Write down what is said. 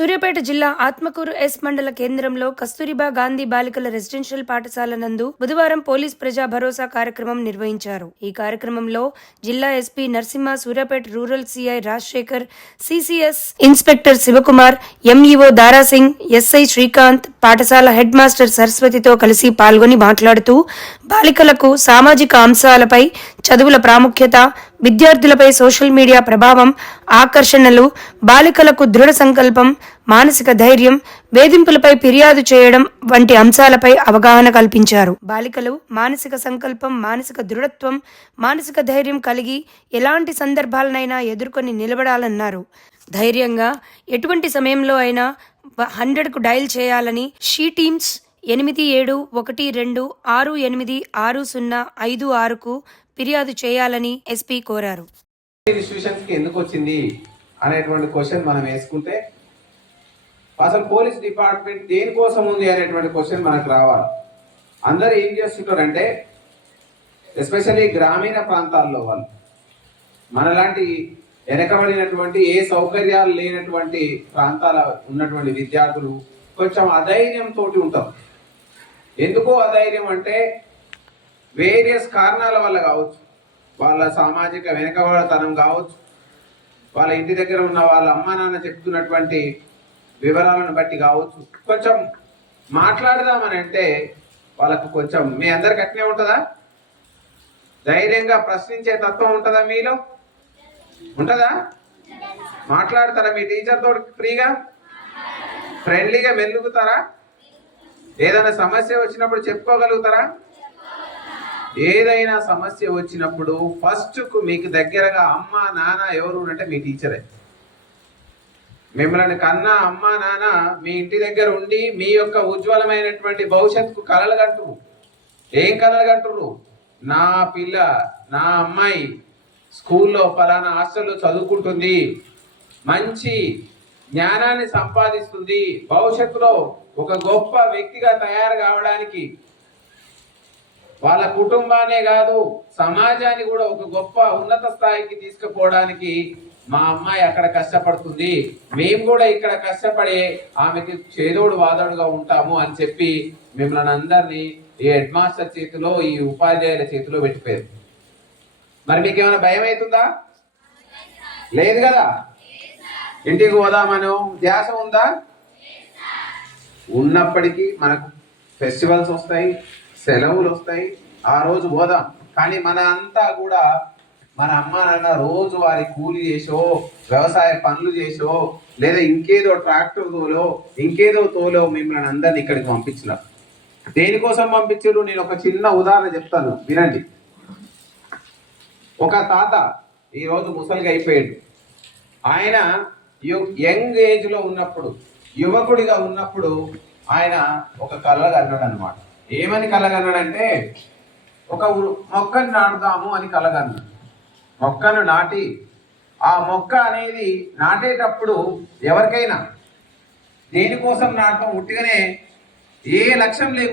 సూర్యాపేట జిల్లా ఆత్మకూరు ఎస్ మండల కేంద్రంలో కస్తూరిబా గాంధీ బాలికల రెసిడెన్షియల్ పాఠశాల నందు బుధవారం పోలీస్ ప్రజా భరోసా కార్యక్రమం నిర్వహించారు. ఈ కార్యక్రమంలో జిల్లా SP Narasimha, Suryapet rural CI Rajasekhar, CCS inspector Sivakumar, MEO Dara Singh, SI Srikanth, పాఠశాల హెడ్ మాస్టర్ సరస్వతితో కలిసి పాల్గొని మాట్లాడుతూ బాలికలకు సామాజిక అంశాలపై చదువుల ప్రాముఖ్యత, విద్యార్థులపై సోషల్ మీడియా ప్రభావం, ఆకర్షణలు, బాలికలకు దృఢ సంకల్పం, మానసిక ధైర్యం, వేధింపులపై ఫిర్యాదు చేయడం వంటి అంశాలపై అవగాహన కల్పించారు. బాలికలు మానసిక సంకల్పం, మానసిక దృఢత్వం, మానసిక ధైర్యం కలిగి ఎలాంటి సందర్భాలనైనా ఎదుర్కొని నిలబడాలన్నారు. ధైర్యంగా ఎటువంటి సమయంలో అయినా 100కు డయల్ చేయాలని షీ టీమ్స్ 8712686056కు ఫిర్యాదు చేయాలని ఎస్పీ కోరారు. ఎందుకు వచ్చింది అనేటువంటి క్వశ్చన్ మనం వేసుకుంటే అసలు పోలీస్ డిపార్ట్మెంట్ దేనికోసం ఉంది అనేటువంటి క్వశ్చన్ మనకు రావాలి. అందరూ ఏం చేస్తుంటారంటే ఎస్పెషల్లీ గ్రామీణ ప్రాంతాల్లో వాళ్ళు మనలాంటి వెనకబడినటువంటి ఏ సౌకర్యాలు లేనటువంటి ప్రాంతాల ఉన్నటువంటి విద్యార్థులు కొంచెం అధైర్యంతో ఉంటారు. ఎందుకో అధైర్యం అంటే వేరియస్ కారణాల వల్ల కావచ్చు, వాళ్ళ సామాజిక వెనుకబడతనం కావచ్చు, వాళ్ళ ఇంటి దగ్గర ఉన్న వాళ్ళ అమ్మా నాన్న చెప్తున్నటువంటి వివరాలను బట్టి కావచ్చు. కొంచెం మాట్లాడదామని అంటే వాళ్ళకు కొంచెం మీ అందరికి అట్నే ఉంటుందా? ధైర్యంగా ప్రశ్నించే తత్వం ఉంటుందా? మీలో ఉంటుందా? మాట్లాడతారా? మీ టీచర్ తోటి ఫ్రీగా ఫ్రెండ్లీగా మెలుగుతారా? ఏదైనా సమస్య వచ్చినప్పుడు చెప్పుకోగలుగుతారా? ఏదైనా సమస్య వచ్చినప్పుడు ఫస్ట్ మీకు దగ్గరగా అమ్మ నాన్న ఎవరు అంటే మీ టీచరే. మిమ్మల్ని కన్నా అమ్మ నాన్న మీ ఇంటి దగ్గర ఉండి మీ యొక్క ఉజ్వలమైనటువంటి భవిష్యత్తుకు కలలు కంటురు. ఏం కలలు కంటురు? నా పిల్ల, నా అమ్మాయి స్కూల్లో ఫలానా హాస్టల్లో చదువుకుంటుంది, మంచి జ్ఞానాన్ని సంపాదిస్తుంది, భవిష్యత్తులో ఒక గొప్ప వ్యక్తిగా తయారు కావడానికి వాళ్ళ కుటుంబానే కాదు సమాజాన్ని కూడా ఒక గొప్ప ఉన్నత స్థాయికి తీసుకుపోవడానికి మా అమ్మాయి అక్కడ కష్టపడుతుంది, మేము కూడా ఇక్కడ కష్టపడి ఆమెకి చేదోడు వాదోడుగా ఉంటాము అని చెప్పి మిమ్మల్ని అందరినీ ఈ హెడ్ మాస్టర్ చేతిలో, ఈ ఉపాధ్యాయుల చేతిలో పెట్టిపోయారు. మరి మీకు ఏమైనా భయం అవుతుందా? లేదు కదా. ఇంటికి పోదామనో ధ్యాస ఉందా? ఉన్నప్పటికీ మనకు ఫెస్టివల్స్ వస్తాయి, సెలవులు వస్తాయి, ఆ రోజు పోదాం. కానీ మన అంతా కూడా మన అమ్మ నాన్న రోజు వారి కూలి చేసో, వ్యవసాయ పనులు చేసో, లేదా ఇంకేదో ట్రాక్టర్ తోలో, ఇంకేదో తోలో మిమ్మల్ని అందరినీ ఇక్కడికి పంపించినారు. దేనికోసం పంపించారు? నేను ఒక చిన్న ఉదాహరణ చెప్తాను, వినండి. ఒక తాత ఈరోజు ముసలిగా అయిపోయాడు. ఆయన యంగ్ ఏజ్లో ఉన్నప్పుడు, యువకుడిగా ఉన్నప్పుడు ఆయన ఒక కళగా అన్నాడు అనమాట. ఏమని కలగన్నాడంటే ఒక మొక్కను నాటుదాము అని కలగన్నాడు. మొక్కను నాటి ఆ మొక్క అనేది నాటేటప్పుడు ఎవరికైనా దేనికోసం నాటుతాం? ఉట్టిగానే ఏ లక్ష్యం లేకుండా